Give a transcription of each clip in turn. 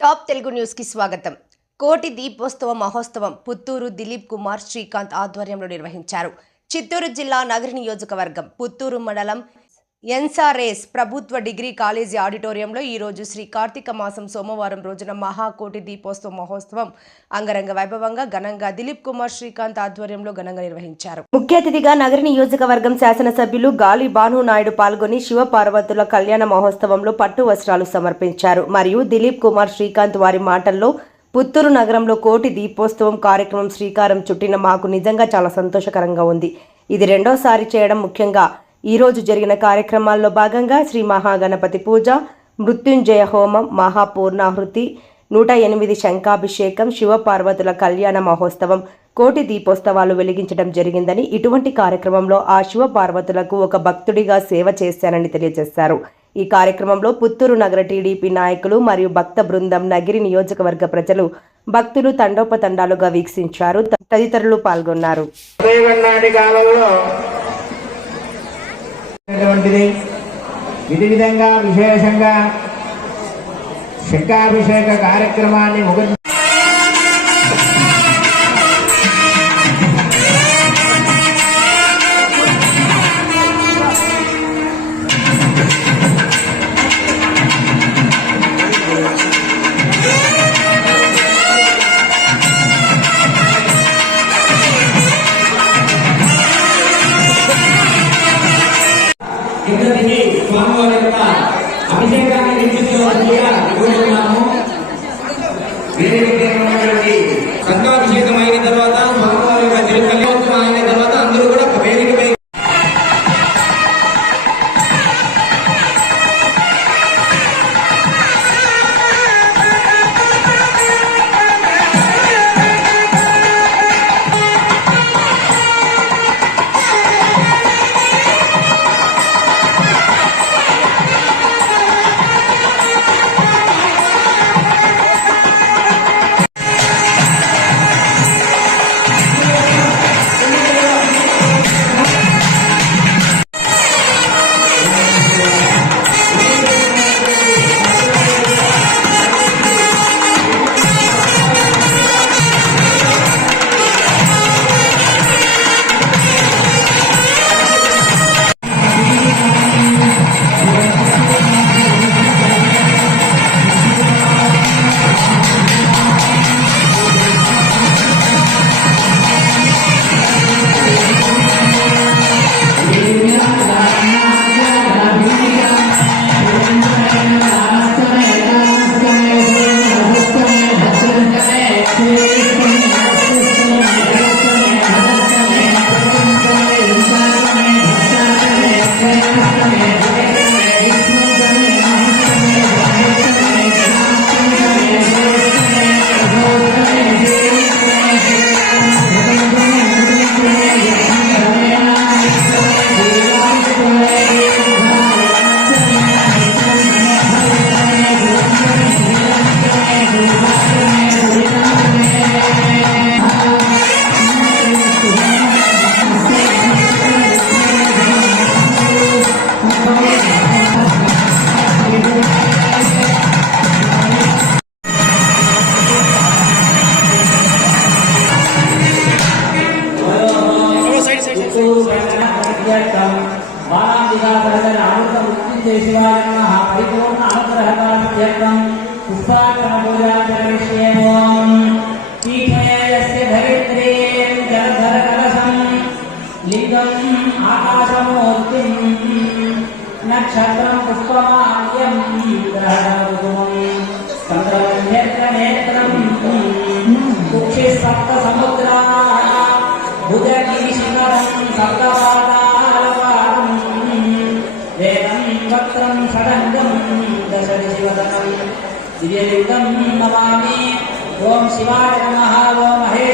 Top Telugu న్యూస్కి స్వాగతం. కోటి దీపోత్సవ మహోత్సవం పుత్తూరు దిలీప్ కుమార్ శ్రీకాంత్ ఆధ్వర్యంలో నిర్వహించారు. చిత్తూరు జిల్లా నగరి నియోజకవర్గం పుత్తూరు మండలం ఎన్సార్ఎస్ ప్రభుత్వ డిగ్రీ కాలేజీ ఆడిటోరియంలో ఈరోజు శ్రీ కార్తీక మాసం సోమవారం రోజున మహాకోటి దీపోత్సవ మహోత్సవం. అంగరంగ వైభవంగా ఘనంగా దిలీప్ కుమార్ శ్రీకాంత్ ఆధ్వర్యంలో ఘనంగా నిర్వహించారు. ముఖ్య అతిథిగా నగర నియోజకవర్గం శాసనసభ్యులు గాలి భాను నాయుడు పాల్గొని శివపార్వతుల కళ్యాణ మహోత్సవంలో పట్టు వస్త్రాలు సమర్పించారు. మరియు దిలీప్ కుమార్ శ్రీకాంత్ వారి మాటల్లో పుత్తూరు నగరంలో కోటి దీపోత్సవం కార్యక్రమం శ్రీకారం చుట్టిన మాకు నిజంగా చాలా సంతోషకరంగా ఉంది. ఇది రెండోసారి చేయడం ముఖ్యంగా ఈ రోజు జరిగిన కార్యక్రమాల్లో భాగంగా శ్రీ మహాగణపతి పూజ మృత్యుంజయ హోమం మహాపూర్ణాహృతి నూట ఎనిమిది శంఖాభిషేకం శివపార్వతుల కళ్యాణ మహోత్సవం కోటి దీపోత్సవాలు వెలిగించడం జరిగిందని ఇటువంటి కార్యక్రమంలో ఆ శివపార్వతులకు ఒక భక్తుడిగా సేవ చేశానని తెలియజేశారు. ఈ కార్యక్రమంలో పుత్తూరు నగర టీడీపీ నాయకులు మరియు భక్త బృందం నగిరి నియోజకవర్గ ప్రజలు భక్తులు తండోపతండాలుగా వీక్షించారు. తదితరులు పాల్గొన్నారు. అటువంటిది ఇది విధంగా విశేషంగా శంఖాభిషేక కార్యక్రమాన్ని ముగించి ఇంతటికి స్వామివారి యొక్క అభిషేకాన్ని నిర్మించవలసిందిగా కోరుతున్నాము వేదిక ఉన్నటువంటి నక్షత్రం పుష్పమాల్యం గ్రహణం కుక్షి సప్త సముద్రా భుజగిరి శిఖరం వేదం వక్త్రం షడంగం దశ దివ్యలింగం నమామి. ఓం శివాయ నమ ఓ మహే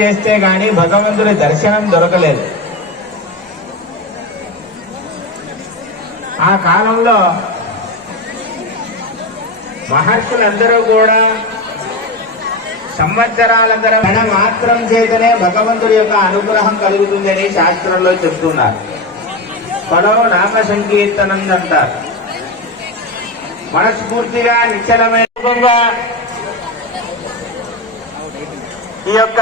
చేస్తే గాని భగవంతుడి దర్శనం దొరకలేదు. ఆ కాలంలో మహర్షులందరూ కూడా సంవత్సరాల మాత్రం చేతనే భగవంతుడి యొక్క అనుగ్రహం కలుగుతుందని శాస్త్రంలో చెప్తున్నారు. పడవ నామ సంకీర్తనం అంటారు. మనస్ఫూర్తిగా నిశ్చలమైన ఈ యొక్క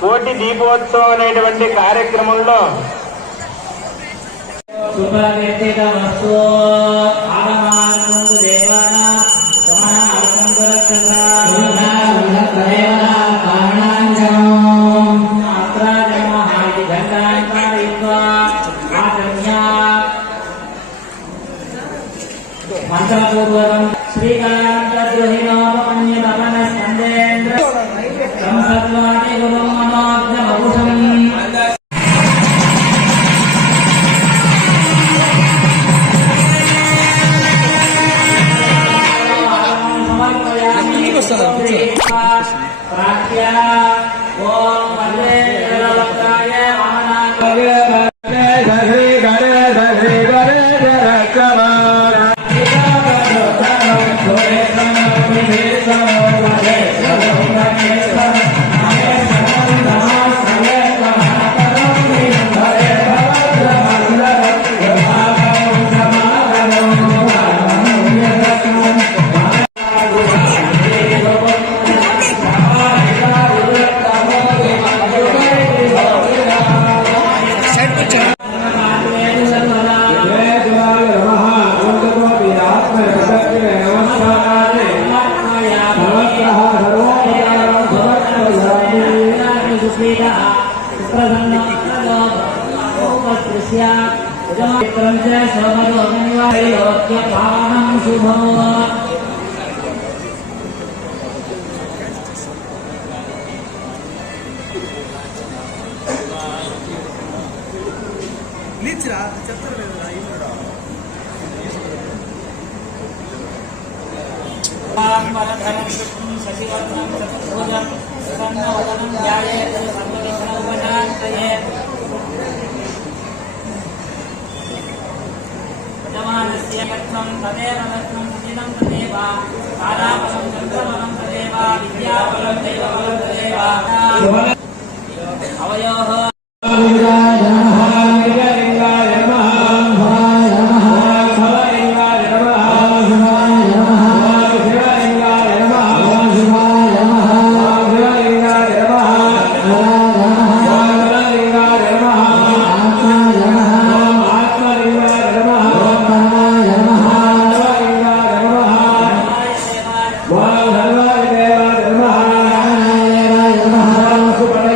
కోటి దీపోత్సవం అనేటువంటి కార్యక్రమంలో సుప్రవ్యక్తితమస్తు ఆగమానందు स्मितः, सुप्रसन्नं नरो भवत्यामुपस्पृश्य यजमात्रं च सोमरोगनिवारयोग्यपानं शुभम् लीचरा चतर लेदा इमरा वाहमरधरं शुभं सचिवर्णं चतुर्भुजम्। చతుర్భుజం ప్రసన్నవదనం ధ్యాయేత్ సర్వవిఘ్నోపశాంతయే యజమానస్య కత్వం తదేవ రత్నం సుదినం తదేవ తారాబలం చంద్రబలం తదేవ విద్యాబలం దైవబలం తదేవ Allahu Akbar.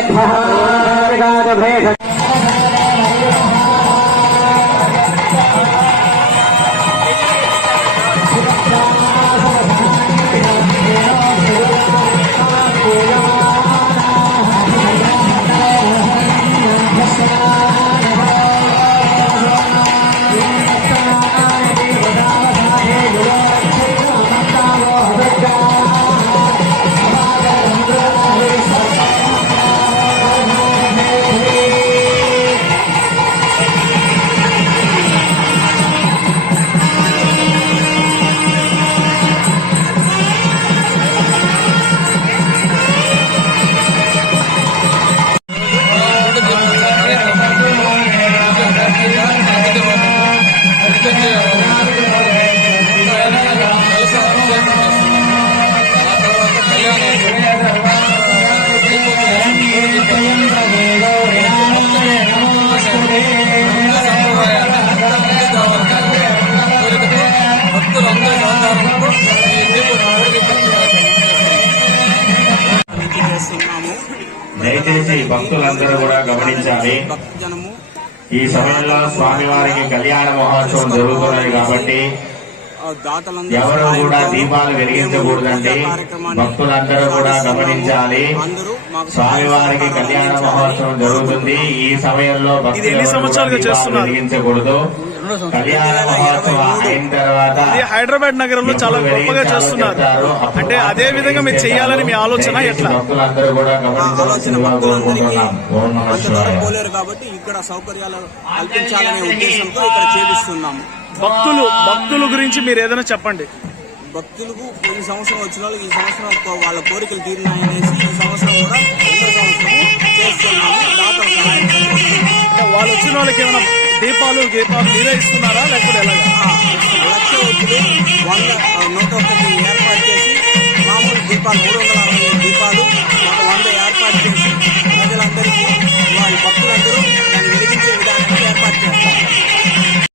దయచేసి భక్తులందరూ కూడా గమనించాలి. ఈ సమయంలో స్వామివారికి కళ్యాణ మహోత్సవం జరుగుతున్నది కాబట్టి ఎవరు కూడా దీపాలు వెలిగించకూడదండి. భక్తులందరూ కూడా గమనించాలి. స్వామివారికి కళ్యాణ మహోత్సవం జరుగుతుంది. ఈ సమయంలో భక్తులు? వెలిగించకూడదు. తర్వాత ఇది హైదరాబాద్ నగరంలో చాలా గొప్పగా చేస్తున్నారు. అంటే అదే విధంగా మీరు చేయాలని మీ ఆలోచన ఎట్లా? ఆలోచన పోలేరు కాబట్టి ఇక్కడ సౌకర్యాలు కల్పించాలనే ఉద్దేశంతో ఇక్కడ చేపిస్తున్నాము భక్తులు భక్తుల గురించి మీరు ఏదైనా చెప్పండి. భక్తులకు పోయిన సంవత్సరం వచ్చిన వాళ్ళకి ఈ సంవత్సరం వాళ్ళ కోరికలు తీరినాయనేసి ఈ సంవత్సరం కూడా సంవత్సరం చేస్తున్నాము. వాళ్ళు వచ్చిన వాళ్ళకి ఏమైనా దీపాలు దీపాలు మీరే ఇస్తున్నారా? లేకపోతే ఎలాగా వంద నూట ఒకటి ఏర్పాటు చేసి మామూలు దీపాలు మూడు వందల అరవై ఐదు దీపాలు ఒక వంద ఏర్పాటు చేసి ప్రజలందరికీ వారి భక్తులందరూ దాన్ని వెలిగించే విధానాన్ని ఏర్పాటు చేస్తారు.